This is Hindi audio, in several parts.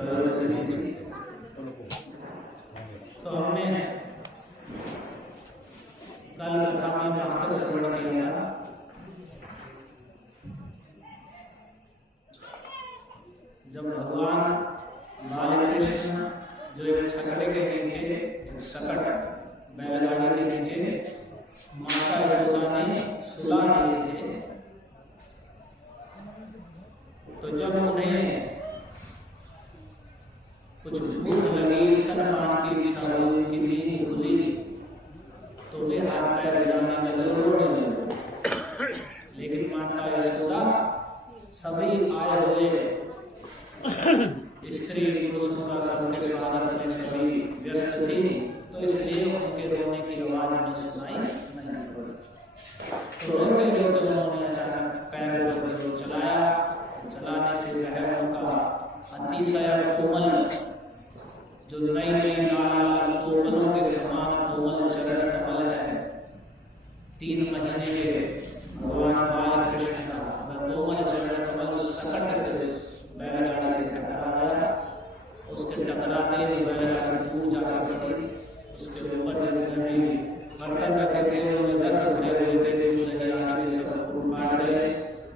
तो हमने कल कथा में जहाँ तक श्रवण किया था, जब भगवान बाल कृष्ण जो एक छकड़े के नीचे, सकट बैलगाड़ी के नीचे माता यशोदा ने सुला दिए थे, तो जब उन्हें कुछ भूख लगी, स्तनपान की इच्छा हुई, उनकी नींद खुली, तो वे हाथ पैर हिलाने लगे, रोने लगे। लेकिन माता यशोदा सभी आए हुए स्त्री पुरुषों का सबके स्वागत में सभी व्यस्त थी, तो इसलिए उनके रोने की आवाज हमें सुनाई नहीं। तो रोते रोते उन्होंने अचानक पैर पर चलाया, चलाने से वह उनका अतिशय कोमल, जो नई नई लाल लाल कोमलों के समान कोमल चरण कमल है, 3 महीने के भगवान बाल कृष्ण का वह कोमल चरण कमल उस सकट से बैलगाड़ी से टकरा गया। उसके टकराते ही बैलगाड़ी दूर जाकर पड़ी। उसके ऊपर जितने भी बर्तन रखे थे उनमें रस भरे हुए थे, दूध दही आदि सब फूट फाट गए।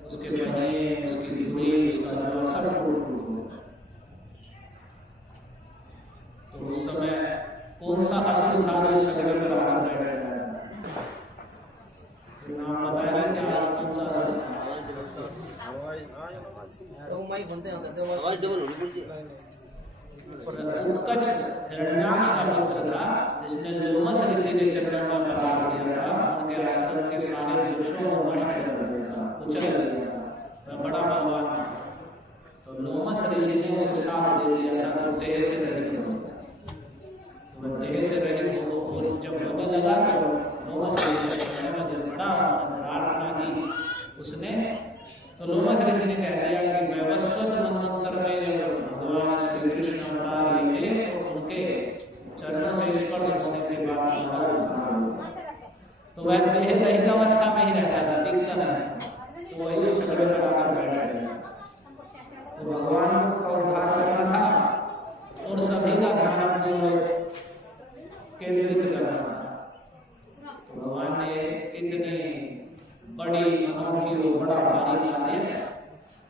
उसके पहिए, उसकी धुरी, उसका जवा सब फूट गया। तो उस समय कौन सा असुर था जो सकड़े पर आकर बैठ गया? नाम बताया कि आज कौन सा असुर था? उत्कच हिरण्याक्ष का पुत्र था, जिसने लोमस ऋषि ने चक्र में प्रहार किया था, उनके आश्रम के सारे वृक्षों को नष्ट कर दिया था, कुचल दिया था। वह बड़ा बलवान था। तो लोमस ऋषि ने उसे श्राप दे दिया था कि देह से रहित हो। तो देह से रहित हो, और जब होने लगा तो लोमस ऋषि ने बड़ा प्रार्थना की उसने। तो लोमस ऋषि ने कह दिया कि वैवस्वत मनवंतर में भगवान श्री कृष्ण अवतार लेंगे तो उनके चरणों से स्पर्श होने के बाद तो वह देह रहित अवस्था में ही रहता था, दिखता नहीं, तो वही उस छकड़े पर आकर बैठ गया। तो भगवान को उसका उद्धार करना था और सभी का ध्यान अपनी ओर केंद्रित करना था। तो भगवान ने इतनी बड़ी अनोखी और बड़ा भारी कार्य,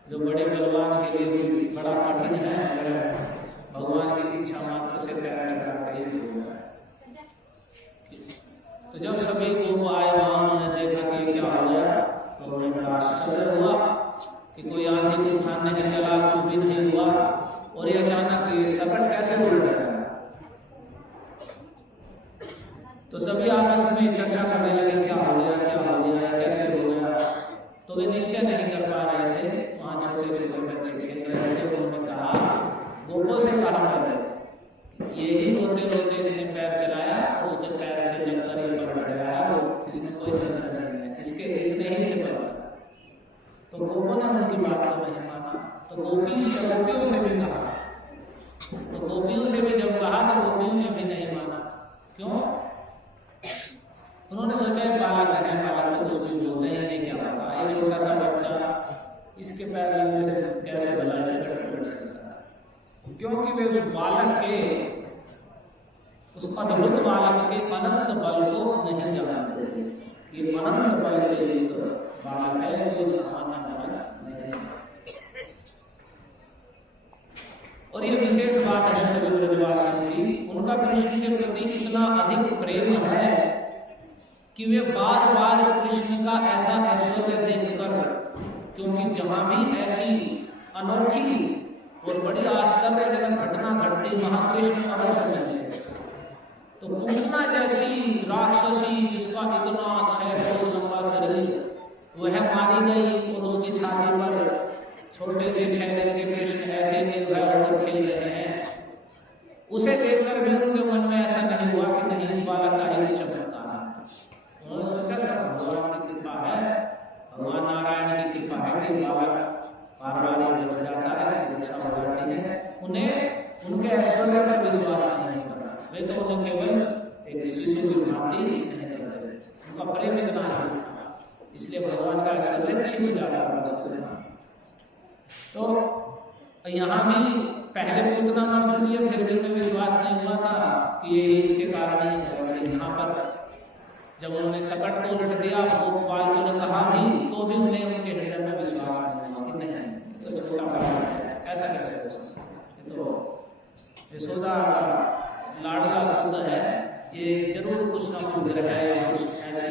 जो बड़े बलवान के लिए भी बड़ा कठिन है, भगवान की इच्छा मात्र से तैयार कराते ही हुआ। तो जब सभी लोग आए वहां, उन्होंने देखा कि क्या हो गया, तो उन्हें बड़ा आश्चर्य हुआ कि कोई आंधी तूफान नहीं चला, कुछ भी नहीं हुआ, और ये अचानक ये सकट कैसे उड़ गया। तो सभी आपस में चर्चा करने लगे, क्या हो गया, क्या हो गया, कैसे हो गया। तो वे निश्चय नहीं कर पा रहे थे। वहां छोटे छोटे बच्चे खेल रहे थे। उन्होंने कहा, गोपों से कहा कर रहे, यही रोते रोते इसने पैर चलाया, उसके पैर से लगकर ये पकड़ गया, इसमें कोई संशय नहीं है, इसने ही से पकड़ा। तो गोपों ने उनकी बात को नहीं माना। तो गोपियों से भी कहा, तो गोपियों से भी जब कहा तो गोपियों ने भी नहीं माना। क्यों? उन्होंने सोचा बालक है, बालक तो कुछ भी बोलते ही नहीं, क्या होगा, ये छोटा सा बच्चा, इसके पैर लगने से कैसे भला इसे कट सकता है। क्योंकि वे उस बालक के, उस अद्भुत बालक के अनंत बल को नहीं जानते। ये अनंत बल से युक्त बालक है, कोई सामान्य बालक नहीं है। और ये विशेष बात है सभी ब्रजवासियों की, उनका कृष्ण के प्रति इतना अधिक प्रेम है कि वे बार बार कृष्ण का ऐसा ऐश्वर्य देखकर, क्योंकि जहां भी ऐसी अनोखी और बड़ी आश्चर्यजनक घटना घटती, महाकृष्ण अवश्य मिलते। तो पूतना जैसी राक्षसी, जिसका इतना 6 कोस लंबा शरीर, वह मारी गई और उसकी छाती पर छोटे से 6 दिन के कृष्ण ऐसे निर्भय होकर खेल रहे हैं। उसे देखकर भी उनके मन में ऐसा नहीं हुआ कि नहीं, इस बालक का ही चमत्कार है। उन्होंने सोचा सब भगवान की कृपा है, भगवान नारायण की कृपा है कि बालक बार बार बच जाता है, इसकी रक्षा हो जाती है। उन्हें उनके ऐश्वर्य पर विश्वास नहीं करना, वे तो उन्हें केवल एक शिशु की भांति स्नेह करते थे। उनका प्रेम इतना है, इसलिए भगवान का ऐश्वर्य छिप जाता है। तो यहाँ भी पहले पूतना मर चुकी है, फिर भी उन्हें विश्वास नहीं हुआ था कि ये इसके कारण ही है। वैसे यहाँ पर जब उन्होंने सकट को उलट दिया, गोपाल ने कहा भी, तो भी उन्हें उनके हृदय में विश्वास नहीं कि नहीं तो छोटा कारण है, ऐसा कैसे हो सकता है। तो यशोदा का लाडला शब्द है, ये जरूर कुछ ना कुछ ग्रह है या कुछ ऐसी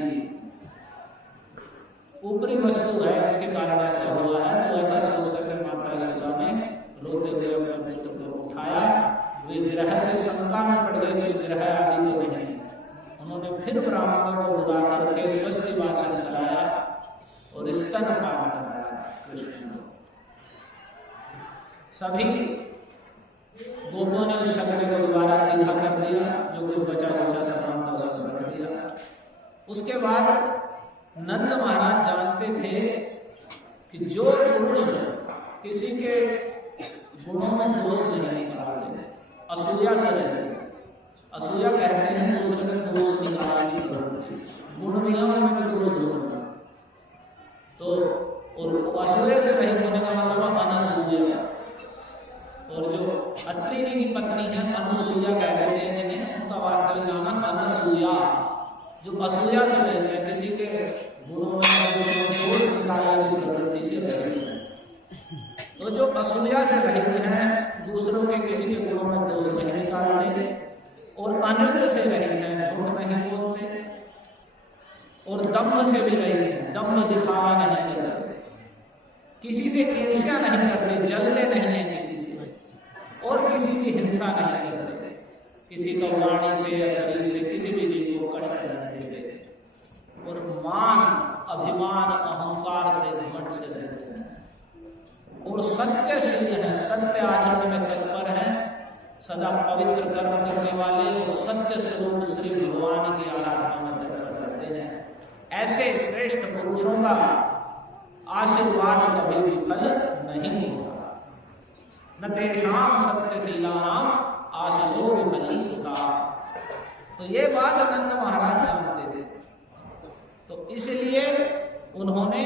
ऊपरी वस्तु है जिसके कारण ऐसा हुआ है। तो ऐसा सोच करके माता यशोदा ने रोते हुए अपने पुत्र को उठाया। वे ग्रह से शंका में पड़ गए, कुछ ग्रह आदि तो नहीं। उन्होंने फिर ब्राह्मणों को बुला करके स्वस्ति वाचन कराया और स्तनपान कराया कृष्ण को। सभी गोपों ने उस शकरे को दोबारा सीधा कर दिया, जो कुछ बचा सामान था उसको रख दिया। उसके बाद नंद महाराज जानते थे कि जो पुरुष किसी के गुणों में दोष नहीं निकालते, असूया से रहते, असूया कहते हैं दूसरे में दोष निकालने की प्रवृत्ति, गुण नियम में दोष ढूंढना। तो और असूया से रहित होने का मतलब अनसूया। और जो अत्रि जी की पत्नी है अनुसूया कहते हैं जिन्हें, उनका वास्तविक नाम है अनसूया, जो असूया से रहित है, किसी के गुणों में दोष निकालने की प्रवृत्ति से रहित है। तो जो असूया से रहित हैं, दूसरों के किसी के गुणों में दोष नहीं निकालते, और अनर्थ से रहित हैं, झूठ नहीं बोलते, और दम्भ से भी रहित हैं, दम्भ दिखावा नहीं करते, किसी से ईर्ष्या नहीं करते, जलते नहीं है किसी से, और किसी की हिंसा नहीं करते, किसी का वाणी से या शरीर से किसी भी जीव को कष्ट नहीं देते, और मान अभिमान अहंकार से घमंड से रहते हैं, और सत्यशील है, सत्य आचरण में तत्पर है, सदा पवित्र कर्म करने वाले और सत्य स्वरूप श्री भगवान की आराधना में तत्पर रहते हैं। ऐसे श्रेष्ठ पुरुषों का आशीर्वाद कभी विफल नहीं होता। न तेषां सत्यशीलानां आशीषो विफलीभूता। तो ये बात नंद महाराज जानते थे, तो इसलिए उन्होंने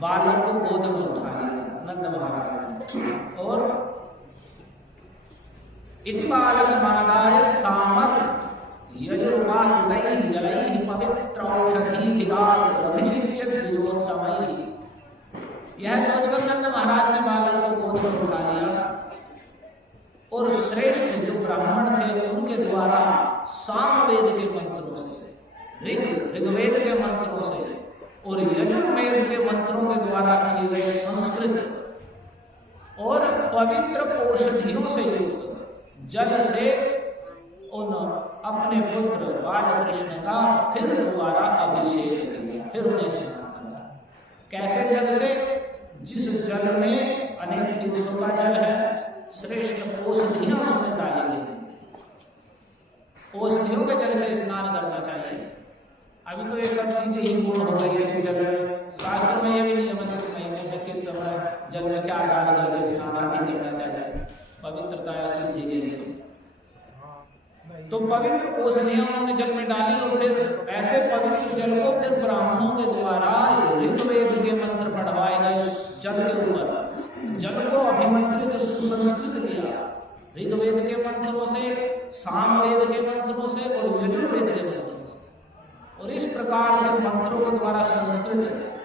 बालक को गोद में उठा लिया नंद महाराज, और इति बालक मादाय सामर यजुर्वाकुतैः जलैः पवित्रौषधीभिरात् अभिषिच्य द्विजोत्तमैः। यह सोचकर नंद महाराज ने बालक को गोद में उठा लिया और श्रेष्ठ जो ब्राह्मण थे उनके द्वारा सामवेद के मंत्रों से, ऋग्वेद के मंत्रों से और यजुर्वेद के मंत्रों के द्वारा किए गए संस्कृत और पवित्र औषधियों से युक्त जल से उन अपने पुत्र बालकृष्ण का फिर दोबारा अभिषेक किया, फिर उन्हें स्नान किया। कैसे जल से? जिस जल में अनेक तीर्थों का जल है, श्रेष्ठ औषधियां उसमें डाली गई, औषधियों के जल से स्नान करना चाहिए। अभी तो ये सब चीजें ही पूर्ण हो रही है जल में। शास्त्र में ये भी नियम है किस महीने में किस समय जल में क्या डाल करके स्नान नहीं करना चाहिए, पवित्रता या सिद्धि के लिए। तो पवित्र औषधियां उन्होंने जल में डाली और फिर ऐसे पवित्र जल को फिर ब्राह्मणों के द्वारा ऋग्वेद के मंत्र पढ़वाए गए उस जल के ऊपर। जल को अभिमंत्रित सुसंस्कृत किया ऋग्वेद के मंत्रों से, सामवेद के मंत्रों से और यजुर्वेद के मंत्रों से, और इस प्रकार से मंत्रों के द्वारा संस्कृत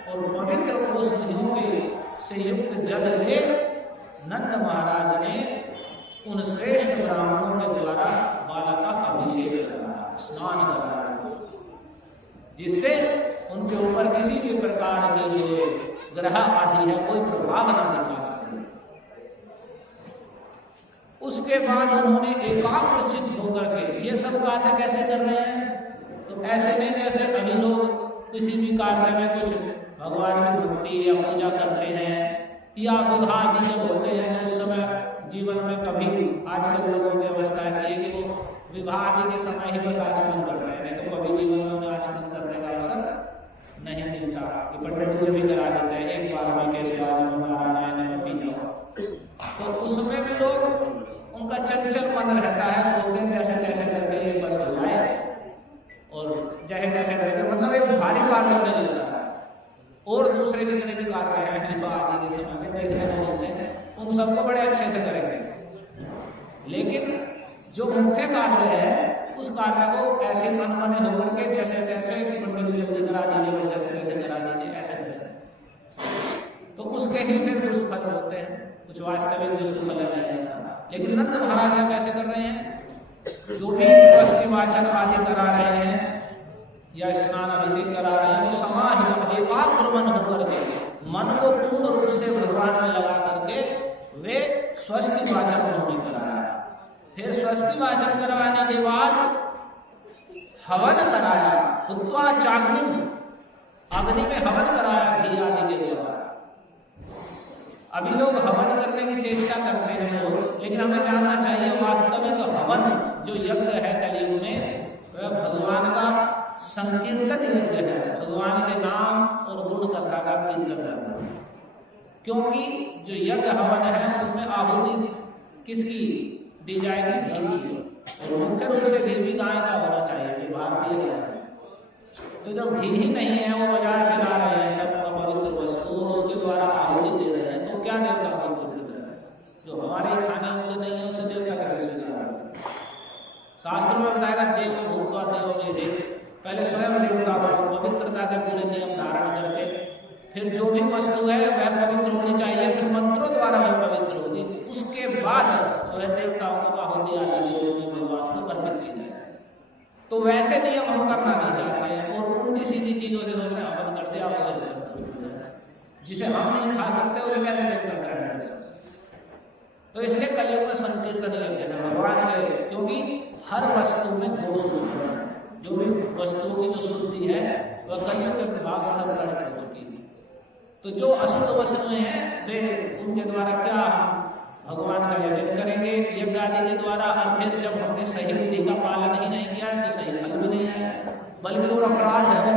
और पवित्र औषधियों के से युक्त जल से नंद महाराज ने उन श्रेष्ठ ब्राह्मणों के द्वारा बालक का अभिषेक कराया, स्नान कराया, जिससे उनके ऊपर किसी भी प्रकार के जो ग्रह आदि है कोई प्रभाव न दिखा सके। उसके बाद उन्होंने एकाग्रचित्त होकर के ये सब कार्य कैसे कर रहे हैं, तो ऐसे नहीं जैसे अभी लोग किसी भी कार्य में कुछ भगवान की भक्ति या पूजा करते हैं या विवाह भी जब होते हैं उस समय जीवन में कभी आजकल लोगों की अवस्था ऐसी है कि वो विवाह आदि के समय ही बस आचमन कर रहे हैं, तो कभी जीवन में उन्हें आचमन करने का अवसर नहीं मिलता। कि पंडित जी भी करा देते हैं एक बार में केस नारायण पी जाओ, तो उसमें भी लोग उनका चंचल मन रहता है, सोचते हैं जैसे तैसे करके ये बस हो जाए और जैसे तैसे करके मतलब एक भारी कार्य होने लगता है। और दूसरे जितने भी कार्य हैं विवाह आदि के समय में देखने को मिलते हैं, उन सबको बड़े अच्छे से करेंगे लेकिन जो मुख्य कार्य है उस कार्य को ऐसे मनमाने होकर के जैसे तैसे कि पंडित जी जल्दी करा दीजिए, जैसे तैसे करा दीजिए, ऐसे करते हैं, तो उसके ही फिर दुष्फल होते हैं, कुछ वास्तविक जो सुफल नहीं जाता। लेकिन नंद महाराज यहाँ कैसे कर रहे हैं, जो भी स्वस्ति वाचन आदि करा रहे हैं या स्नान अभिषेक करा रहे हैं, तो समाहित एकाग्र मन होकर के मन को पूर्ण रूप से भगवान में लगा करके वे स्वस्ति वाचन उन्होंने कराया। फिर स्वस्ति वाचन करवाने के बाद हवन कराया, हुत्वा चाग्निम, अग्नि में हवन कराया घी आदि के द्वारा। अभी लोग हवन करने की चेष्टा करते हैं लोग, लेकिन हमें जानना चाहिए वास्तविक हवन जो यज्ञ है कलयुग में वह भगवान का संकीर्तन यज्ञ है, भगवान के नाम और गुण कथा का कीर्तन करना। क्योंकि जो यज्ञ हवन है उसमें आहुति किसकी दी जाएगी, घी की, और मुख्य रूप से घी भी गाय का होना चाहिए, जो भारतीय गाय है। तो जब घी ही नहीं है, वो बाजार से ला रहे हैं सब पवित्र वस्तु और उसके द्वारा आहुति दे रहे हैं, तो क्या देवता का पूर्ण है, जो हमारे खाने योग्य नहीं है उसे देवता कैसे स्वीकार करें। शास्त्र में बताएगा देव भूतवा देव में देव, पहले स्वयं देवता बनो, पवित्रता के पूरे नियम धारण करके फिर जो भी वस्तु है वह पवित्र होनी चाहिए, फिर मंत्रों द्वारा वह पवित्र होगी, उसके बाद वह देवताओं को आहुति आदि भगवान को अर्पित की जाए। तो वैसे नियम हम करना नहीं चाहते हैं और उल्टी सीधी चीजों से सोच रहे हैं हवन कर दिया उससे जिसे हम नहीं खा सकते उसे कैसे देवता ग्रहण कर सकते। तो इसलिए कलयुग में संकीर्तन यज्ञ है भगवान के, क्योंकि हर वस्तु में दोष होता है, जो भी वस्तुओं की जो शुद्धि है वह कलयुग के प्रभाव से नष्ट हो चुकी है। तो जो अशुद्ध वस्तुएं हैं वे उनके द्वारा क्या भगवान का यजन करेंगे यज्ञ आदि के द्वारा, और फिर जब हमने सही विधि का पालन ही नहीं किया है तो सही फल भी नहीं आया, बल्कि और अपराध है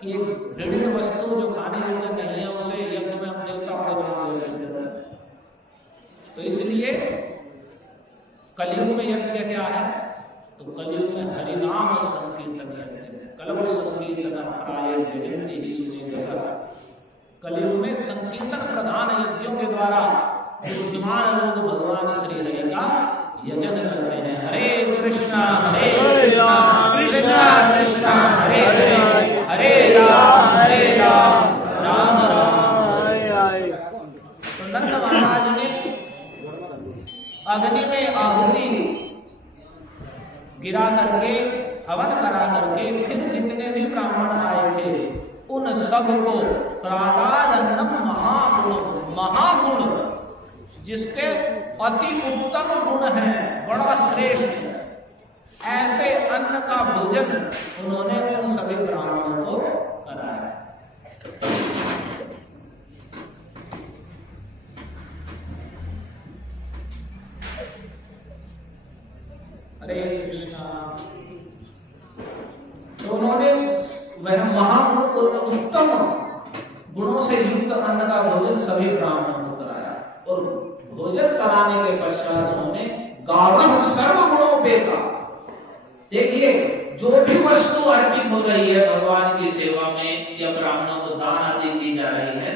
कि एक घृणित वस्तु जो खाने योग्य नहीं है उसे यज्ञ में हम देवताओं के द्वारा। तो इसलिए कलयुग में यज्ञ क्या है, तो कलयुग में हरिनाम संकीर्तन यज्ञ, कलव संकीर्तन प्राय यजन्ति ही सुने दशा। कलयुग में संकीर्तन प्रधान यज्ञों के द्वारा बुद्धिमान लोग भगवान श्री हरि का यजन करते हैं। हरे कृष्णा कृष्णा कृष्णा हरे हरे, हरे राम राम राम हरे। तो नंद महाराज ने अग्नि में आहुति गिरा करके हवन करा करके फिर जितने भी ब्राह्मण आए थे उन सबको प्रादादन्नम महागुण जिसके अति उत्तम गुण है, बड़ा श्रेष्ठ, ऐसे अन्न का भोजन उन्होंने उन सभी ब्राह्मणों को कराया। हरे कृष्णा। तो उन्होंने वह महागुण को उत्तम गुणों से युक्त अन्न का भोजन सभी ब्राह्मणों को कराया, और भोजन कराने के पश्चात उन्होंने गावः सर्व गुणों पे का। देखिए जो भी वस्तु अर्पित हो रही है भगवान की सेवा में या ब्राह्मणों को दान आदि दी जा रही है,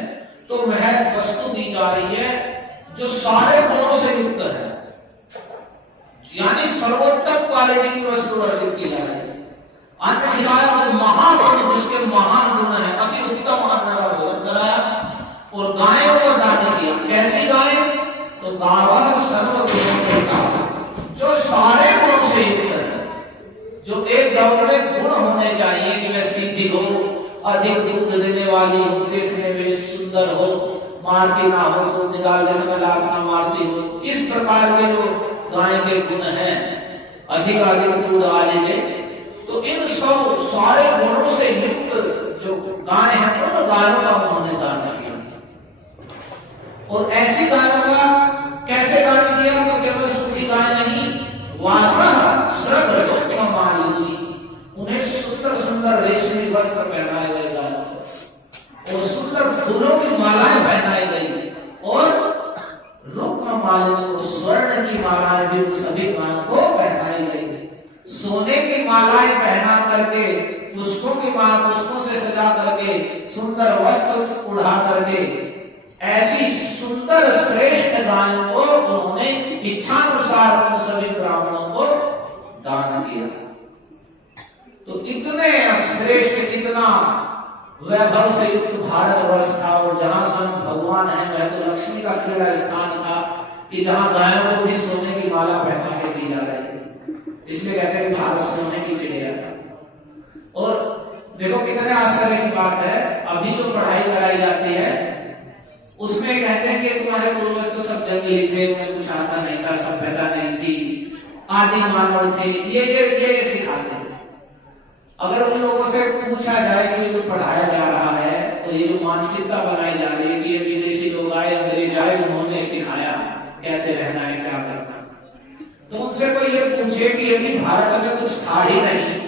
तो वह वस्तु दी जा रही है जो सारे गुणों से युक्त है, यानी सर्वोत्तम क्वालिटी की वस्तु अर्पित की जा रही है। अन्न खिलाया तो महागुण, जिसके महान गुण है, अति उत्तम अन्न का भोजन कराया और गायों को दान किया। कैसी गाय, तो गावः सर्व गुणों का, जो सारे गुणों से युक्त है, जो एक गौ में गुण होने चाहिए कि वह सीधी हो, अधिक दूध देने वाली हो, देखने में सुंदर हो, मारती ना हो, दूध निकालने समय लाभ ना मारती हो, इस प्रकार के जो गाय के गुण हैं, अधिक दूध वाले के, तो इन सब सारे गुणों से युक्त जो गाय है उन गायों का उन्होंने दान किया। और ऐसी गायों का कैसे दान किया, तो केवल सूखी गाय नहीं, वासः श्रद्धामालिनी, उन्हें सुंदर सुंदर रेशमी वस्त्र पहनाए गए गायों को, और सुंदर फूलों की मालाएं पहनाई गई, और रुक्मालिनी स्वर्ण की मालाएं भी सभी गायों को पहनाई गई, सोने की मालाएं पहना करके, पुष्पों की माला पुष्पों से सजा करके, सुंदर वस्त्र उड़ा करके, ऐसी सुंदर श्रेष्ठ गायों को उन्होंने इच्छानुसार इतने श्रेष्ठ, इतना वैभव से युक्त भारतवर्ष था, और जहां स्वयं भगवान है, वह तो लक्ष्मी का क्रीड़ा स्थान था कि जहां गायों को भी सोने की माला पहना के दी जा रही है। इसलिए कहते हैं कि भारत सोने की चिड़िया था। और देखो कितने आश्चर्य की बात है, अभी जो पढ़ाई कराई जाती है उसमें कहते हैं कि तुम्हारे पूर्वज तो सब जंगली थे, उन्हें कुछ आता नहीं था, सभ्यता नहीं थी, आदि मानव थे, ये सिखाते हैं। अगर उन लोगों से पूछा जाए कि ये जो पढ़ाया जा रहा है और ये जो मानसिकता बनाई जा रही है कि ये विदेशी लोग आए, अंग्रेज आए, उन्होंने सिखाया कैसे रहना है, क्या करना, तो उनसे कोई ये पूछे कि यदि भारत में कुछ था ही नहीं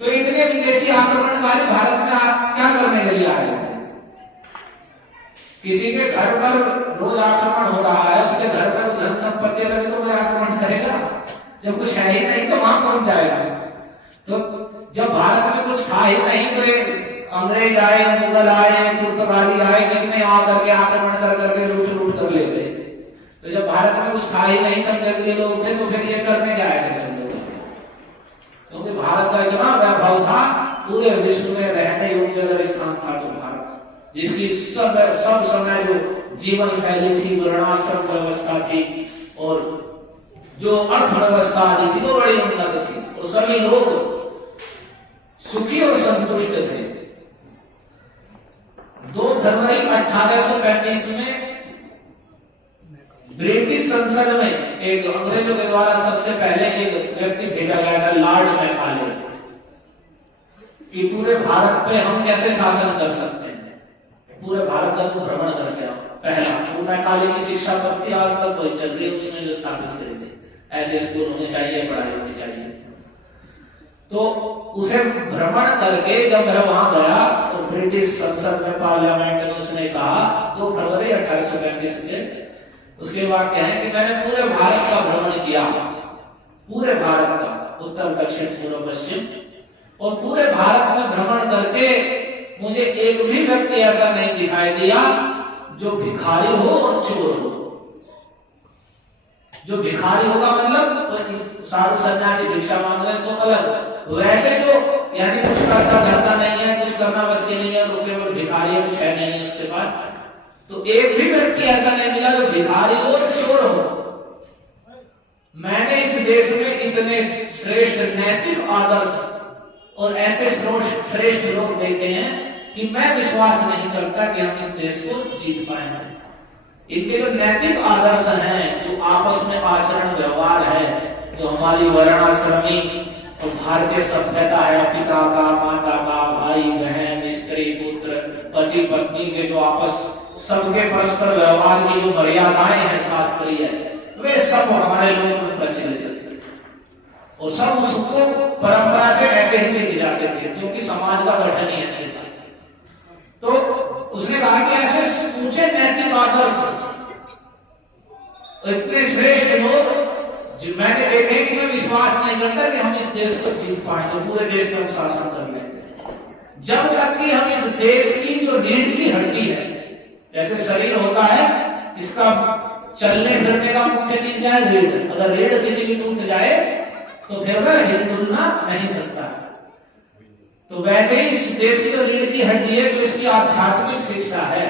तो इतने विदेशी आक्रमणकारी भारत में क्या करने के लिए आए थे? किसी के घर पर रोज आक्रमण हो रहा है, उसके घर पर धन संपत्ति पर तो कोई आक्रमण करेगा, जब कुछ है ही नहीं तो वहां पहुंच जाएगा। तो जब भारत में कुछ था ही नहीं तो अंग्रेज आए, मुगल आए, पुर्तगाली आए, कितने आकर के आक्रमण कर करके लूट कर ले गए। तो जब भारत में कुछ था ही नहीं, सब जंगली लोग थे, तो फिर ये करने क्या आए थे सब लोग? क्योंकि भारत का इतना वैभव था, पूरे विश्व में रहने योग्य अगर स्थान था तो भारत, जिसकी सब समय जो जीवन शैली थी, वर्णाश्रम व्यवस्था थी और जो अर्थव्यवस्था आदि थी वो बड़ी उन्नत थी, और सभी लोग सुखी और संतुष्ट थे। 2 फरवरी 1835 में ब्रिटिश संसद में एक अंग्रेजों के द्वारा सबसे पहले एक व्यक्ति भेजा गया था, लॉर्ड मैकाले, कि पूरे भारत पे हम कैसे शासन कर सकते हैं, पूरे भारत का तुम भ्रमण करके आओ। पहला तो मैकाले की शिक्षा पद्धति आज तक वही चल रही है, उसने जो स्थापित करे थे, ऐसे स्कूल होने चाहिए, पढ़ाई होनी चाहिए। तो उसे भ्रमण करके जब मैं वहां गया तो ब्रिटिश संसद में, पार्लियामेंट में उसने कहा 2 फरवरी 1835 में, उसके बाद क्या है कि मैंने पूरे भारत का भ्रमण किया, पूरे भारत का, उत्तर दक्षिण पूर्व पश्चिम, और पूरे भारत में भ्रमण करके मुझे एक भी व्यक्ति ऐसा नहीं दिखाई दिया जो भिखारी हो और चोर हो। जो भिखारी होगा मतलब साधु सन्यासी भिक्षा मांग रहे सो अलग, वैसे जो यानी कुछ करता धरता नहीं है, कुछ करना बस की नहीं है, रुके वो भिखारी है, कुछ है नहीं है उसके पास, तो एक भी व्यक्ति ऐसा नहीं मिला जो भिखारी हो और चोर हो। मैंने इस देश में इतने श्रेष्ठ नैतिक आदर्श और ऐसे श्रेष्ठ लोग देखे हैं कि मैं विश्वास नहीं करता कि हम इस देश को जीत पाएंगे। इनके जो नैतिक आदर्श हैं, जो आपस में आचरण व्यवहार है, जो हमारी वर्णाश्रमी और भारतीय सभ्यता है, पिता का, माता का, भाई बहन, स्त्री पुत्र, पति पत्नी के जो आपस सबके परस्पर व्यवहार की जो मर्यादाएं हैं शास्त्रीय, वे सब हमारे लोगों में प्रचलित थे, और सब उसको परंपरा से ऐसे ही सीखे जाते थे, क्योंकि समाज का गठन ही ऐसे था। तो उसने कहा कि ऐसे ऊंचे नैतिक आदर्श, इतने श्रेष्ठ लोग जो मैंने देखे कि मैं विश्वास नहीं करता कि हम इस देश को जीत पाएंगे, पूरे देश में शासन कर लेंगे, जब तक कि हम इस देश की जो रीढ़ की हड्डी है, जैसे शरीर होता है, इसका चलने फिरने का मुख्य चीज क्या है? रीढ़। अगर रीढ़ किसी की टूट जाए तो फिर वह हिलना नहीं सकता। तो वैसे ही इस देश की जो रीढ़ की हड्डी है, जो इसकी आध्यात्मिक शिक्षा है,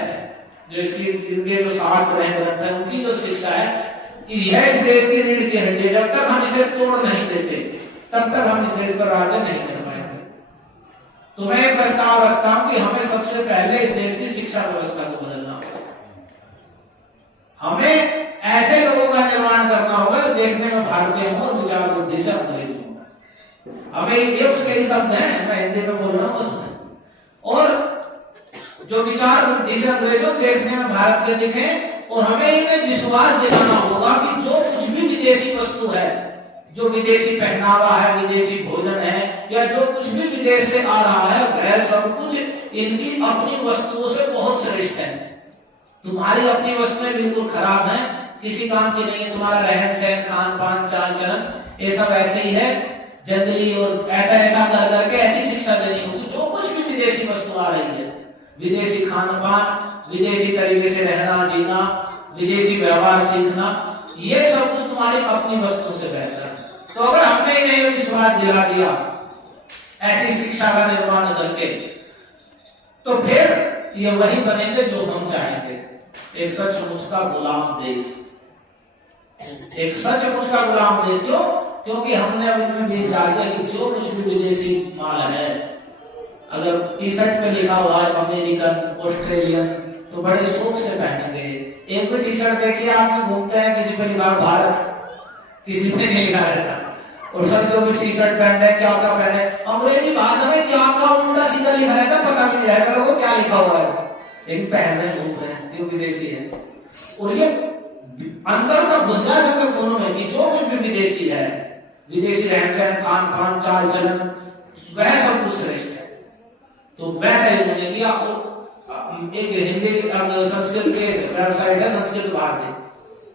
जो इसकी इनके जो शास्त्र हैं, ग्रंथ है, उनकी जो शिक्षा है कि यह इस देश की रीढ़ की हड्डी है, जब तक हम इसे तोड़ नहीं देते तब तक हम इस देश पर राज्य नहीं कर पाएंगे। तो मैं एक प्रस्ताव रखता हूं कि हमें सबसे पहले इस देश की शिक्षा व्यवस्था को बदलना होगा। हमें ऐसे लोगों का निर्माण करना होगा जो देखने में भारतीय हो और विचार बुद्धि से अंग्रेज हो। हमें ये उसके ही शब्द हैं, मैं हिंदी में बोल रहा हूं उसमें, और जो विचार बुद्धि से अंग्रेजों देखने में भारत के दिखे, और हमें इन्हें विश्वास दिलाना होगा कि जो कुछ भी विदेशी वस्तु है, जो विदेशी पहनावा है, विदेशी भोजन है, या जो कुछ भी विदेश से आ रहा है, वह सब कुछ इनकी अपनी वस्तुओं से बहुत श्रेष्ठ है। तुम्हारी अपनी वस्तुएं बिल्कुल खराब हैं, किसी काम की नहीं है, तुम्हारा रहन सहन, खान पान, चाल चलन, ये सब ऐसे ही है, जंगली, और ऐसा ऐसा कर करके ऐसी शिक्षा देनी होगी। जो कुछ भी विदेशी वस्तु आ रही है, विदेशी खान पान, विदेशी तरीके से रहना जीना, विदेशी व्यवहार सीखना, ये सब कुछ तुम्हारी अपनी वस्तु से बेहतर है। तो अगर हमने इन्हें विश्वास दिला दिया, ऐसी शिक्षा का निर्माण करके, तो फिर ये वही बनेंगे जो हम चाहेंगे, एक सचमुच का गुलाम देश, एक सचमुच का गुलाम देश। क्यों? क्योंकि हमने अब इनमें बीज डाल दिया कि जो कुछ भी विदेशी माल है, अगर टी शर्ट पे लिखा हुआ है अमेरिकन, ऑस्ट्रेलियन, तो बड़े शौक से पहनेंगे। एक भी टी शर्ट देखिए आपने, घूमते हैं किसी पे लिखा भारत, किसी पे नहीं लिखा रहता। और सब जो भी टी शर्ट पहन रहे, क्या क्या पहने, अंग्रेजी भाषा में क्या क्या उल्टा सीधा लिखा रहता है, पता भी नहीं रहता लोगों को क्या लिखा हुआ है, लेकिन पहन रहे घूम रहे हैं, क्यों विदेशी है। और ये अंदर का घुस गया सबके खूनों में कि जो कुछ भी विदेशी है, विदेशी रहन सहन, खान पान, चाल चलन, वह सब कुछ श्रेष्ठ है। तो वैसा ही उन्होंने किया। एक हिंदी संस्कृत के वेबसाइट है संस्कृत भारती,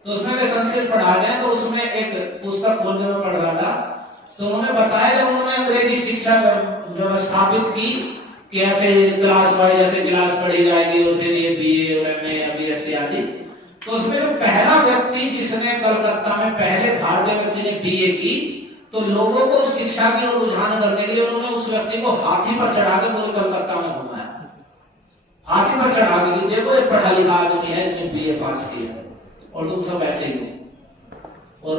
तो उसमें वे संस्कृत पढ़ाते हैं। तो उसमें एक पुस्तक खोलने में पढ़ रहा था, तो उन्होंने बताया जब उन्होंने अंग्रेजी शिक्षा व्यवस्थापित की कि ऐसे क्लास वाइज ऐसे क्लास पढ़ी जाएगी और फिर ये बीए और एमए या बीएससी आदि, तो उसमें जो पहला व्यक्ति जिसने कलकत्ता में पहले भारतीय व्यक्ति ने बीए की, तो लोगों को शिक्षा की ओर रुझान करने के लिए उन्होंने उस व्यक्ति को हाथी पर चढ़ा के पूरे कलकत्ता में घुमाया, हाथी पर चढ़ा के, देखो एक पढ़ा लिखा आदमी है, इसने बीए पास किया है और तुम सब ऐसे ही हो। और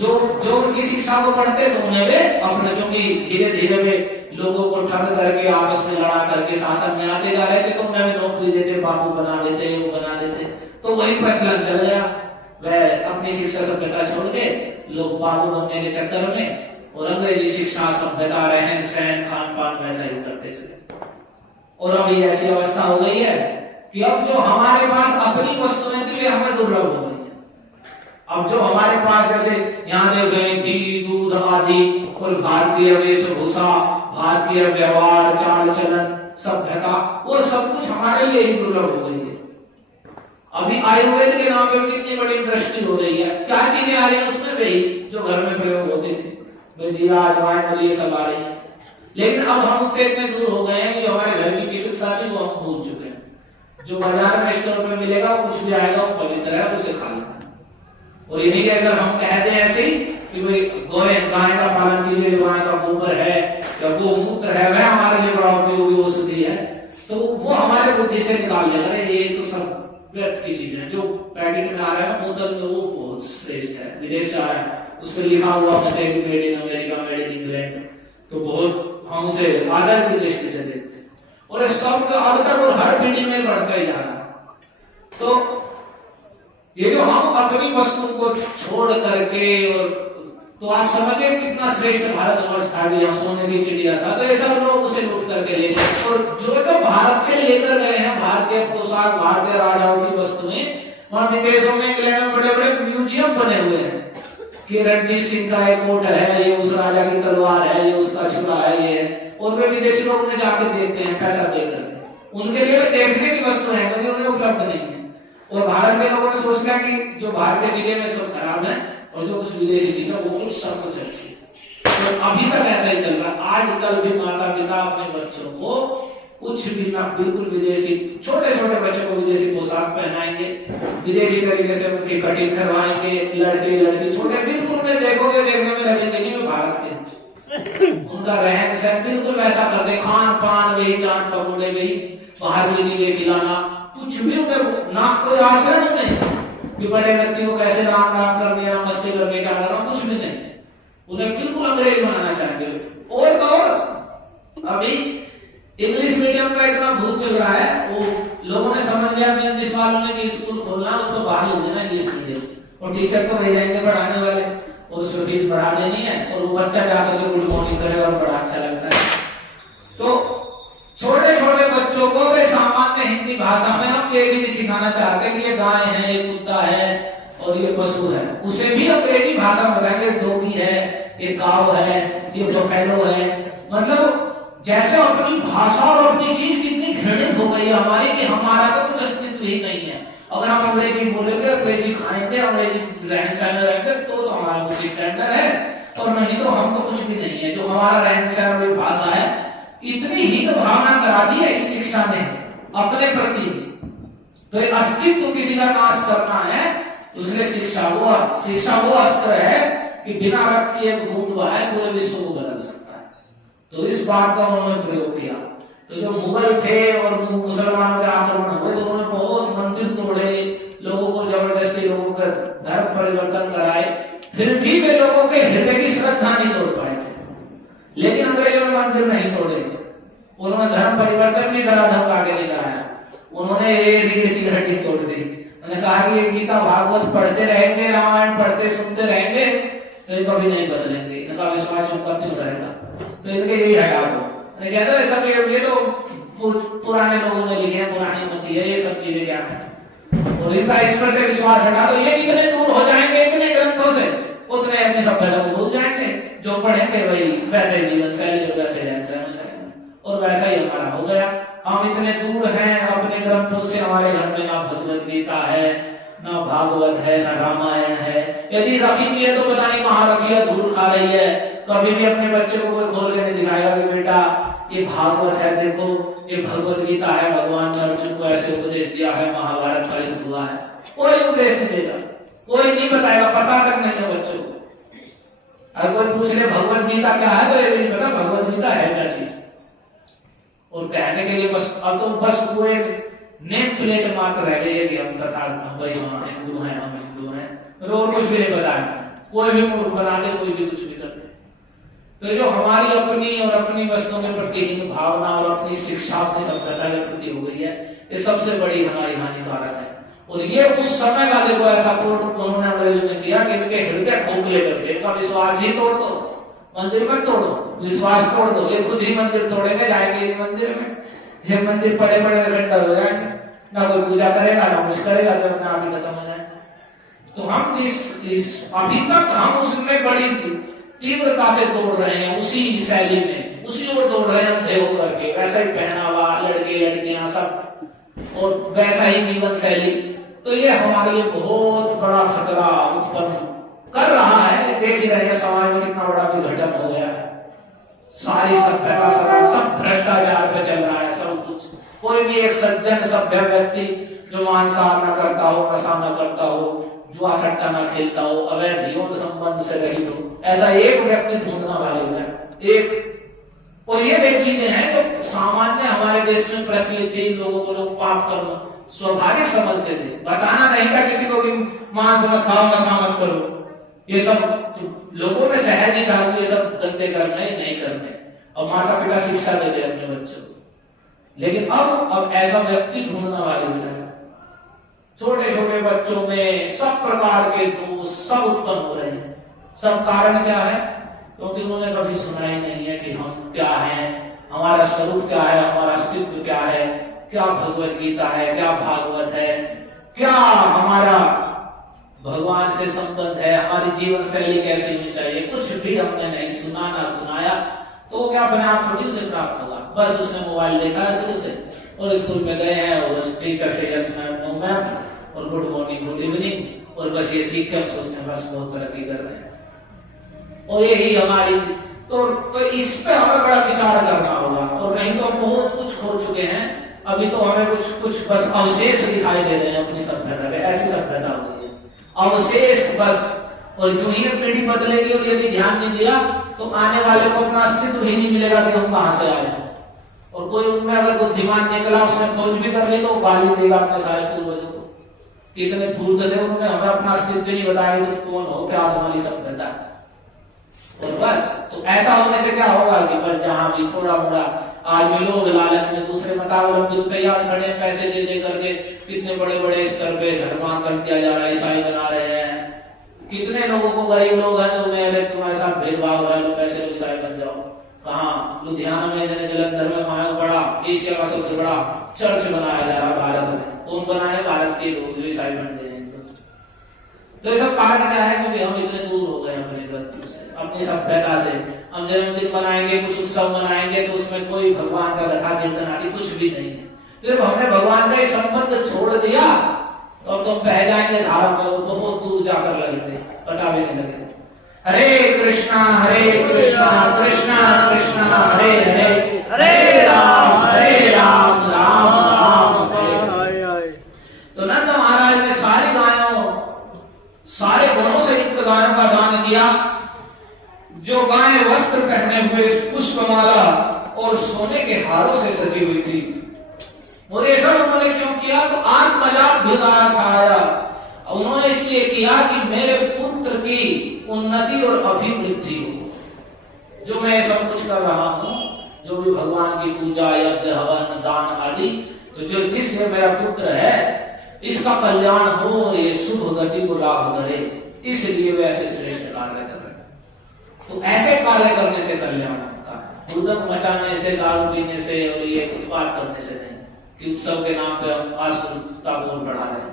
जो उनकी शिक्षा को पढ़ते थे उन्हें वे अपने, क्योंकि धीरे धीरे वे लोगों को ठग करके आपस में लड़ा करके शासन में आते जा रहे थे, तो उन्हें भी नौकरी देते, बाबू बना देते, वो बना देते, तो वही प्रचलन चल गया। वह अपनी शिक्षा सभ्यता छोड़ के लोग बाबू बनने के चक्कर में और अंग्रेजी शिक्षा सभ्यता, रहन सहन, खान पान वैसा ही करते चले। और अब ये ऐसी अवस्था हो गई है कि अब जो हमारे पास अपनी वस्तुएं थी वे हमें दुर्लभ हो गई है। अब जो हमारे पास जैसे यहाँ देख रहे घी, दूध आदि, और भारतीय वेशभूषा, भारतीय व्यवहार, चाल चलन, सभ्यता, वो सब कुछ हमारे लिए ही दुर्लभ हो गई है। अभी आयुर्वेद के नाम पर कितनी बड़ी इंडस्ट्री हो रही है, क्या चीजें आ रही है उसमें, वही जो घर में प्रयोग होते थे, जीरा अजवाइन और ये सब आ रही है। लेकिन अब हम उससे इतने दूर हो गए हैं कि हमारे घर की चिकित्सा थी वो हम भूल चुके हैं। जो बाजार में स्टोर पे मिलेगा वो कुछ भी आएगा वो पवित्र है, उसे खा लेना। और यही अगर हम कहते हैं ऐसे ही कि भाई गाय का पालन कीजिए, गाय का गोबर है या गोमूत्र है वह हमारे लिए बड़ा उपयोगी औषधि है, तो वो हमारे बुद्धि से निकाल लेगा ये तो सब व्यर्थ की चीज है। जो पैकेट में आ रहा है ना बोतल में, वो बहुत श्रेष्ठ है, विदेश से आया है, उस पर लिखा हुआ made in America, made in England, तो बहुत हम उसे आदर की दृष्टि से देखते हैं। और सब अब तक और हर पीढ़ी में बढ़ता ही जा रहा है। तो ये जो हम अपनी वस्तु को छोड़ करके, और तो आप समझिए कितना श्रेष्ठ भारतवर्ष था, यहाँ सोने की चिड़िया था, तो ये सब लोग उसे लूट करके ले गए। और जो भारत से लेकर गए हैं भारतीय पोशाक, भारतीय राजाओं की वस्तुएं, वहां विदेशों में, इंग्लैंड में बड़े बड़े म्यूजियम बने हुए हैं कि रणजीत सिंह का एक कोट है, ये उस राजा की तलवार है, ये उसका छुरा है, ये है। और वे विदेशी लोग उन्हें जाके देखते हैं पैसा देकर, उनके लिए देखने की वस्तु है क्योंकि उन्हें उपलब्ध नहीं है। और भारत के लोगों ने सोच लिया कि जो भारतीय चीजें में सब खराब है और जो कुछ विदेशी चीजें वो कुछ सब कुछ अच्छी है। तो अभी तक ऐसा ही चल रहा है। आजकल भी माता पिता अपने बच्चों को कुछ भी ना, बिल्कुल विदेशी, छोटे छोटे बच्चों को विदेशी पोशाक पहनाएंगे, विदेशी तरीके से उनकी कटिंग करवाएंगे, लड़के लड़की छोटे, बिल्कुल उन्हें देखोगे देखने में लगेंगे नहीं वो भारत के। उनका रहन सहन बिल्कुल वैसा करते, खान पान वही, चाट पकौड़े वही, बाहर की चीजें खिलाना, कुछ भी उन्हें ना कोई आचरण नहीं कि बड़े व्यक्ति को कैसे राम राम कर दिया, नमस्ते करके क्या करना, कुछ भी नहीं। उन्हें बिल्कुल अंग्रेज बनाना चाहते हो। और तो और अभी इंग्लिश मीडियम का इतना भूत चल रहा है, वो लोगों ने समझ लिया कि इंग्लिश वालों ने कि स्कूल खोलना, उसको बाहर ले देना इंग्लिश मीडियम, और टीचर तो वही रहेंगे पढ़ाने वाले, और उसको फीस बढ़ा देनी है, और वो बच्चा जाकर के गुड मॉर्निंग करेगा और बड़ा अच्छा लगता है। तो छोटे छोटे बच्चों को वे सामान्य हिंदी भाषा में हम ये भी नहीं सिखाना चाहते कि ये गाय है, ये कुत्ता है और ये पशु है, उसे भी अंग्रेजी भाषा में बताएंगे, डॉगी है, ये काऊ है, ये बफेलो है। मतलब जैसे अपनी भाषा और अपनी चीज कितनी घृणित हो गई है हमारी कि हमारा तो कुछ अस्तित्व ही नहीं है। अगर हम अंग्रेजी बोलेंगे, अंग्रेजी खाएंगे, अंग्रेजी रहन सहन रहेंगे तो हमारा कुछ स्टैंडर्ड है, और नहीं तो हम तो कुछ भी नहीं है। जो हमारा रहन सहन और भाषा है, इतनी हीन भावना करा दी है इस शिक्षा ने अपने प्रति। तो अस्तित्व किसी का नाश करना है, उसने शिक्षा वो अस्त्र है कि बिना रक्त की एक बूंद बहाए पूरे विश्व को बदल सकता है। तो इस बात का उन्होंने प्रयोग किया। तो जो मुगल थे और मुसलमानों के आक्रमण हुए तो उन्होंने बहुत मंदिर तोड़े, लोगों को जबरदस्ती लोगों का धर्म परिवर्तन कराए, फिर भी वे लोगों के हृदय की श्रद्धा नहीं तोड़ पाए थे। लेकिन अंग्रेजों ने मंदिर नहीं तोड़े, उन्होंने धर्म परिवर्तन भी धड़ाधड़ आगे नहीं कराया। उन्होंने रीढ़ की हड्डी तोड़ दी। उन्होंने कहा कि ये गीता भागवत पढ़ते रहेंगे, रामायण पढ़ते सुनते रहेंगे तो ये कभी नहीं बदलेंगे, इनका विश्वास उनका क्यों रहेगा, तो इनके यही हटा दो। कहते हैं सब ये तो पुराने लोगों ने लिखे हैं, पुरानी मत है, ये सब चीजें क्या है, और इनका इस पर से विश्वास हटा दो, ये कितने दूर हो जाएंगे इतने ग्रंथों से, उतने अपनी सभ्यता को भूल जाएंगे। जो पढ़ेंगे वही वैसे जीवन शैली और वैसे रहन सहन करेंगे, और वैसा ही हमारा हो गया। हम इतने दूर हैं अपने ग्रंथों से, हमारे घर में ना भगवत गीता है, ना भागवत है, ना रामायण है, यदि रखी भी है तो पता नहीं कहाँ रखी है, धूल खा रही है। कभी भी अपने बच्चे को कोई खोल के नहीं दिखाएगा कि बेटा ये भागवत है, देखो ये भगवत गीता है, भगवान ने अर्जुन को ऐसे उपदेश दिया है, महाभारत का युद्ध हुआ है, कोई उपदेश नहीं देगा, कोई नहीं बताएगा, पता तक नहीं है बच्चों को। अगर कोई पूछ ले भगवत गीता क्या है तो ये नहीं पता भगवत गीता है क्या चीज, और कहने के लिए बस अब तो बस वो नेम प्लेट मात्र रह गई है कि हम तथा भाई हम हिंदू हैं, हम हिंदू हैं, तो और कुछ भी नहीं पता है, कोई भी मूर्ख बना दे, कोई भी कुछ भी कर दे। तो जो हमारी अपनी और अपनी वस्तुओं के प्रति हीन भावना और अपनी शिक्षा अपनी सभ्यता के प्रति हो गई है, ये सबसे बड़ी हमारी हानिकारक है। और ये उस समय का देखो ऐसा उन्होंने अंग्रेजों ने किया कि इनके हृदय खोखले करके इनका विश्वास ही तोड़ दो, मंदिर मत तोड़ो, विश्वास तोड़ दो, ये खुद ही मंदिर तोड़ेंगे, जाएंगे नहीं मंदिर में, ये मंदिर पड़े पड़े खंडर हो जाएंगे, ना कोई पूजा करेगा ना कुछ करेगा, तो अपना आप ही खत्म हो जाएगा। तो हम जिस अभी तक हम उसमें बड़ी तीव्रता से दौड़ रहे हैं, उसी शैली में उसी ओर दौड़ रहे हैं, अंधे होकर के, वैसा ही पहनावा, लड़के लड़कियां सब और वैसा ही जीवन शैली, तो ये हमारे लिए बहुत बड़ा खतरा उत्पन्न कर रहा है। देख ही रहे हैं समाज में कितना बड़ा विघटन हो गया है, सारी सभ्यता सब भ्रष्टाचार पे चल रहा है सब कुछ। कोई भी एक सज्जन सभ्य व्यक्ति जो मांसाहार न करता हो, नशा न करता हो, जुआ सट्टा न खेलता हो, अवैध यौन संबंध से रहित हो, ऐसा एक व्यक्ति ढूंढना वाले हो जाए एक। और ये वे चीजें हैं जो सामान्य हमारे देश में प्रचलित थी, लोगों को लोग पाप कर्म स्वाभाविक समझते थे, बताना नहीं था किसी को कि मांस मत खाओ, नशा मत करो, ये सब लोगों में सहज ही था, ये सब गंदे करने नहीं करने, और माता पिता शिक्षा देते अपने बच्चों को। लेकिन अब ऐसा व्यक्ति ढूंढना वाले हो जाए, छोटे छोटे बच्चों में सब प्रकार के दोष सब उत्पन्न हो रहे हैं। सब कारण क्या है? क्योंकि उन्होंने कभी सुना ही नहीं है कि हम क्या हैं, हमारा स्वरूप क्या है, हमारा अस्तित्व क्या है, क्या भगवत गीता है, क्या भागवत है, क्या हमारा भगवान से संबंध है, हमारी जीवन शैली कैसी होनी चाहिए, कुछ भी हमने नहीं सुना ना सुनाया, तो क्या अपने आप थोड़ी उसे प्राप्त होगा। बस उसने मोबाइल देखा है शुरू से, और स्कूल में गए हैं और टीचर से यस मैम नो मैम और गुड मॉर्निंग गुड इवनिंग, और बस ये सीख के हम सोचते हैं बस बहुत तरक्की कर रहे हैं, और यही हमारी तो इस पे हमें बड़ा विचार करना होगा। और नहीं तो बहुत कुछ खो चुके हैं, अभी तो हमें कुछ बस अवशेष दिखाई दे रहे हैं अपनी सभ्यता के, ऐसी सभ्यता हो गई है, अवशेष बस। और जो ही पीढ़ी बदलेगी और यदि ध्यान नहीं दिया तो आने वाले को अपना अस्तित्व ही नहीं मिलेगा कि हम कहां से आए हैं। और कोई उनमें अगर बुद्धिमान निकला, उसने खोज भी कर ली, तो गाली देगा अपने सारे पूर्वजों को, इतने धूर्त थे उन्होंने, हमें अपना अस्तित्व नहीं बताया, तो कौन हो, क्या तुम्हारी सभ्यता। और बस तो ऐसा होने से क्या होगा कि बस जहां भी थोड़ा मोड़ा आज भी लोग लालच में दूसरे मतावलंबी तैयार खड़े हैं, पैसे दे दे करके कितने बड़े बड़े स्तर पे धर्मांतरण किया जा रहा है, ईसाई बना रहे हैं। कितने लोगों को, गरीब लोग हैं जो मेरे तुम्हारे साथ भेदभाव रहा है, पैसे ईसाई बन जाओ। कहाँ लुधियाना में, जलंधर में, वहां बड़ा एशिया का सबसे बड़ा चर्च बनाया जा रहा है भारत में, कौन बनाए? भारत के लोग जो ईसाई बन गए हैं। तो ये सब कारण क्या है? क्योंकि हम इतने दूर हो गए अपने ग्रंथों से, अपनी सभ्यता से। हम जन्मदिन मनाएंगे, कुछ उत्सव मनाएंगे, तो उसमें कोई भगवान का कथा कीर्तन आदि कुछ भी नहीं है। तो जब हमने भगवान का संबंध छोड़ दिया तो अब तो बह जाएंगे धारा में, वो बहुत दूर जाकर लगेंगे, पता भी नहीं लगेगा। हरे कृष्णा कृष्णा कृष्णा हरे हरे, हरे राम राम राम हरे। तो नंद महाराज ने सारी गायों, सारे गुणों से युक्त गायों का दान किया। जो गाय वस्त्र पहने हुए पुष्पमाला और सोने के हारों से सजी हुई थी। और ये सब उन्होंने क्यों किया? तो आत्मजात भिगाया खाया। उन्होंने इसलिए किया कि मेरे पुत्र की उन्नति और अभिवृद्धि हो। जो मैं सब कुछ कर रहा हूं, जो भी भगवान की पूजा, यज्ञ, हवन, दान आदि, तो जो जिस ये मेरा पुत्र है इसका कल्याण हो और ये शुभ गति को लाभ करे, इसलिए वे ऐसे श्रेष्ठ कार्य कर रहे हैं। तो ऐसे कार्य करने से कल्याण होता है, उद्यम मचाने से, दारू पीने से और ये उत्पाद करने से नहीं कि उत्सव के नाम पे हम आसुरता को बढ़ा रहे हैं।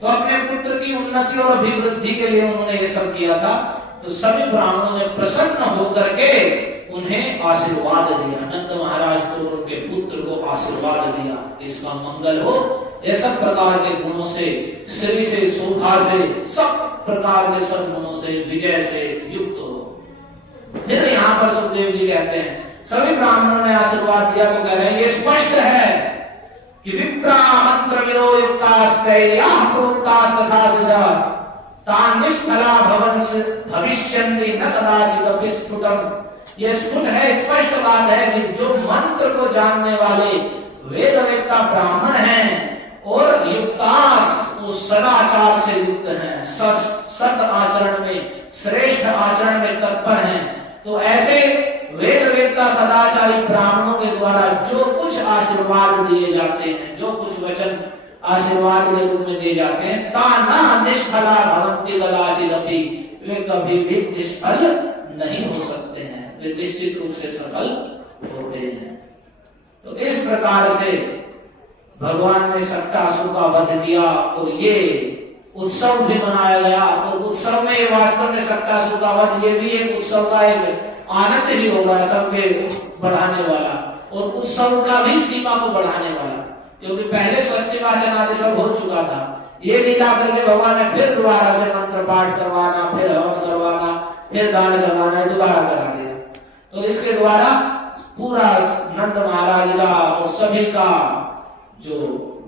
तो अपने पुत्र की उन्नति और अभिवृद्धि के लिए उन्होंने ये सब किया था। तो सभी ब्राह्मणों ने प्रसन्न होकर के उन्हें आशीर्वाद दिया। नंद महाराज को और उनके पुत्र को आशीर्वाद दिया, इसका मंगल हो, ये सब प्रकार के गुणों से, श्री से, शोभा से, सब प्रकार के सद्गुणों से, विजय से युक्त हो। फिर यहाँ पर सुखदेव जी कहते हैं सभी ब्राह्मणों ने आशीर्वाद दिया तो कह रहे हैं ये स्पष्ट है कि विप्रा मंत्र विदो युक्तास्तैर्याः प्रोक्तास्तथा तान् निष्फला भविष्यन्ति न कदाचित् स्फुटम्। ये स्फुट है, स्पष्ट बात है कि जो मंत्र को जानने वाले वेदवेत्ता ब्राह्मण हैं और युक्तास, वो सदाचार से युक्त हैं, सत आचरण में, श्रेष्ठ आचरण में तत्पर हैं, तो ऐसे वेदवेत्ता सदाचारी ब्राह्मणों के द्वारा जो कुछ आशीर्वाद दिए जाते हैं, जो कुछ वचन आशीर्वाद के रूप में दिए जाते हैं, ताना निष्फला भवन्ति कदाचिदपि, वे कभी भी निष्फल नहीं हो सकते हैं, वे निश्चित रूप से सफल होते हैं। तो इस प्रकार से भगवान ने सट्टासुर का वध किया और ये उत्सव भी मनाया गया। और उत्सव में वास्तव में सट्टासुर का वध ये भी एक उत्सव का एक आनंद ही होगा, सबके बढ़ाने वाला और उत्सव का भी सीमा को बढ़ाने वाला, क्योंकि पहले स्वस्ति वाचन आदि सब हो चुका था। ये लीला करके भगवान ने फिर दोबारा से मंत्र पाठ करवाना, फिर हवन करवाना, फिर दान करवाना, दोबारा करा दिया। तो इसके द्वारा पूरा नंद महाराज का और सभी का जो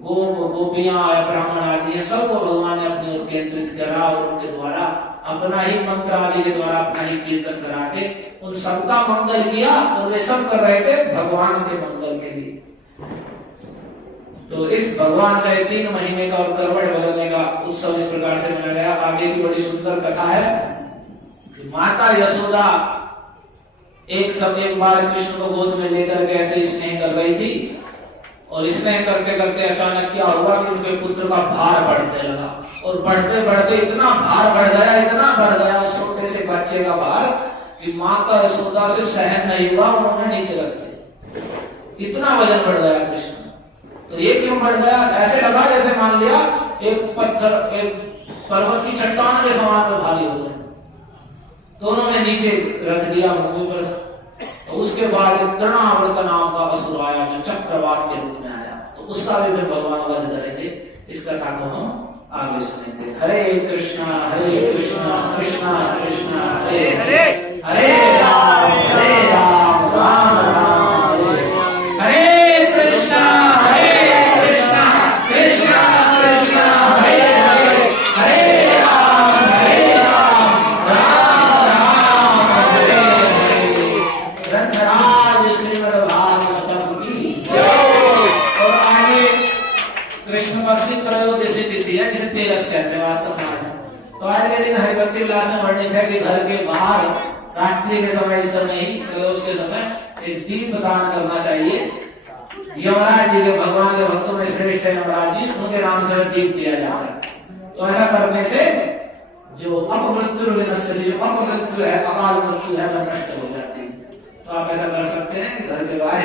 गोपियां या ब्राह्मण आदि है, सबको भगवान ने अपनी ओर केंद्रित करा और उनके द्वारा अपना ही मंत्र आदि के द्वारा अपना ही कीर्तन करा के उन सबका मंगल किया। और वे सब कर रहे थे भगवान के मंगल के लिए। तो इस भगवान का 3 महीने का और करवट बदलने का उत्सव इस प्रकार से मनाया गया। आगे की बड़ी सुंदर कथा है कि माता यशोदा एक बार कृष्ण को गोद में लेकर के ऐसे स्नेह कर रही थी और स्नेह करते करते अचानक क्या हुआ कि उनके पुत्र का भार बढ़ने लगा और बढ़ते बढ़ते इतना भार बढ़ गया, इतना बढ़ गया छोटे से बच्चे का भार कि माता यशोदा से सहन नहीं हुआ, उन्होंने नीचे रख दिया। इतना वजन बढ़ गया कृष्ण। तो ये क्यों बढ़ गया? ऐसे लगा जैसे मान लिया एक पत्थर, एक पर्वत की चट्टान के समान में भारी हो गए। दोनों ने नीचे रख दिया भूमि पर। तो उसके बाद तृणावृत नाम का असुर आया जो चक्रवात के रूप में आया, तो उसका भी फिर भगवान वध करेंगे। इस कथा को हम आगे सुनेंगे। हरे कृष्णा कृष्णा कृष्णा हरे हरे, हरे राम राम राम हरे हरे, कृष्णा कृष्णा कृष्णा हरे हरे, हरे राम राम राम हरे हरे। ग्रंथराज श्रीमद् भागवतम की जय। और आगे कृष्ण पक्ष की त्रयोदशी तिथि है जिसे तेरस कहते हैं वास्तव में। तो आज के दिन हरिभक्ति विलास में वर्णित है कि घर के बाहर रात्रि के समय, इस समय ही त्रयोदश के समय एक दीप दान करना चाहिए। यमराज जी के, भगवान के भक्तों में श्रेष्ठ है यमराज जी, उनके नाम से दीप दिया जाता है। तो ऐसा करने से जो अपमृत्यु विनश्यति, जो अपमृत्यु है, अकाल मृत्यु है, वह नष्ट हो जाती है। तो आप ऐसा कर सकते हैं कि घर के बाहर